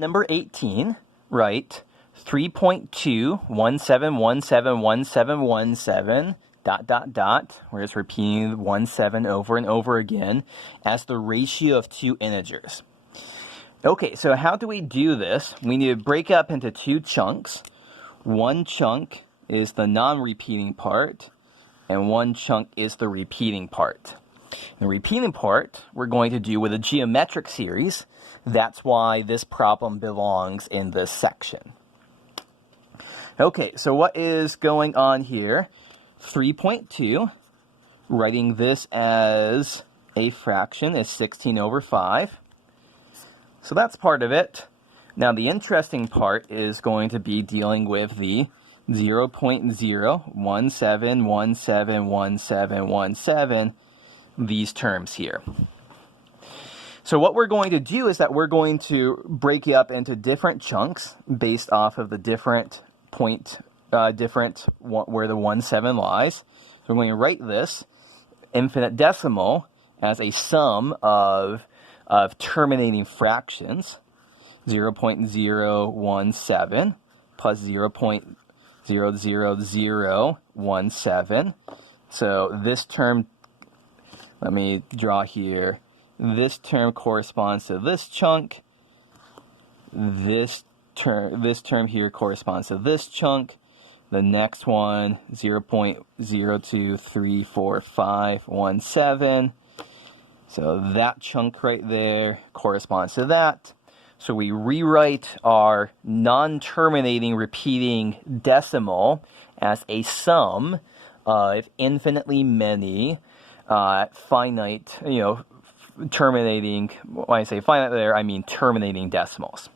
number 18, write 3.217171717 ... We're just repeating 17 over and over again as the ratio of two integers. Okay, so how do we do this? We need to break up into two chunks. One chunk is the non-repeating part, and one chunk is the repeating part. The repeating part we're going to do with a geometric series. That's why this problem belongs in this section. Okay, so what is going on here? 3.2, writing this as a fraction, is 16 over 5. So that's part of it. Now the interesting part is going to be dealing with the 0.017171717, these terms here. So what we're going to do is that we're going to break it up into different chunks based off of the different where the 17 lies. So we're going to write this infinite decimal as a sum of terminating fractions, 0.017 plus 0.00017. So this term, let me draw here, this term corresponds to this chunk, this term here corresponds to this chunk, the next one, 0.02345517. So that chunk right there corresponds to that. So we rewrite our non-terminating repeating decimal as a sum of infinitely many finite, terminating, when I say finite there, I mean terminating decimals.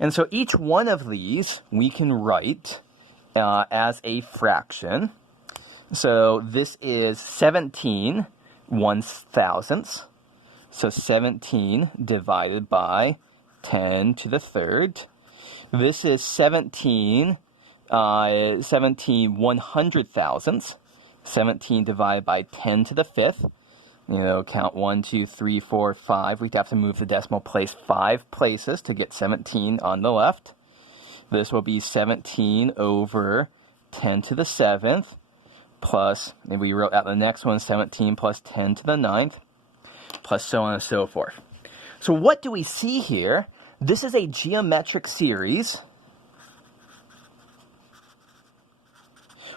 And so each one of these we can write as a fraction. So this is 17 1/1000ths. So 17 divided by 10 to the third. This is 17 100,000ths. 17 divided by 10 to the fifth. Count 1, 2, 3, 4, 5. We'd have to move the decimal place 5 places to get 17 on the left. This will be 17 over 10 to the 7th, plus, and we wrote out the next one, 17 plus 10 to the 9th, plus so on and so forth. So what do we see here? This is a geometric series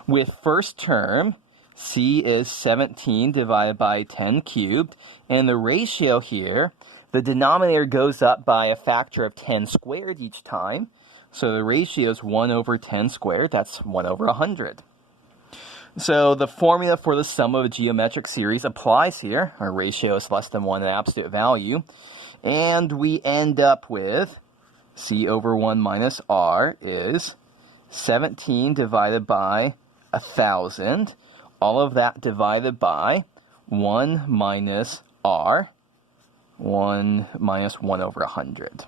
with first term, C is 17 divided by 10 cubed, and the ratio here, the denominator goes up by a factor of 10 squared each time, so the ratio is 1 over 10 squared, that's 1 over 100. So the formula for the sum of a geometric series applies here. Our ratio is less than 1 in absolute value, and we end up with C over 1 minus R is 17 divided by 1,000, all of that divided by 1 minus R, 1 minus 1 over 100.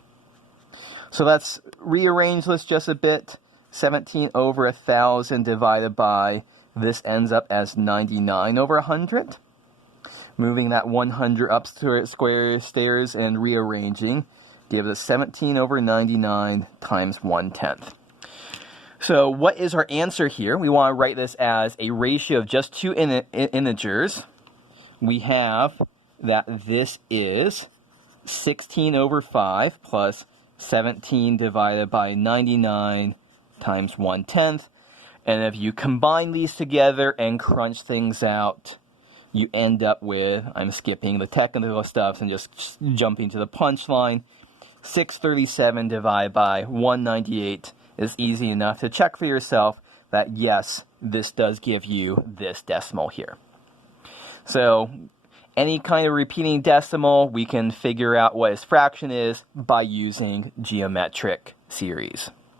So let's rearrange this just a bit. 17 over 1,000 divided by, this ends up as 99 over 100. Moving that 100 up square stairs and rearranging gives us 17 over 99 times 1/10. So what is our answer here? We want to write this as a ratio of just two integers. We have that this is 16 over 5 plus 17 divided by 99 times 1/10. And if you combine these together and crunch things out, you end up with, I'm skipping the technical stuff and just jumping to the punchline, 637 divided by 198 is easy enough to check for yourself that yes, this does give you this decimal here. So any kind of repeating decimal, we can figure out what its fraction is by using geometric series.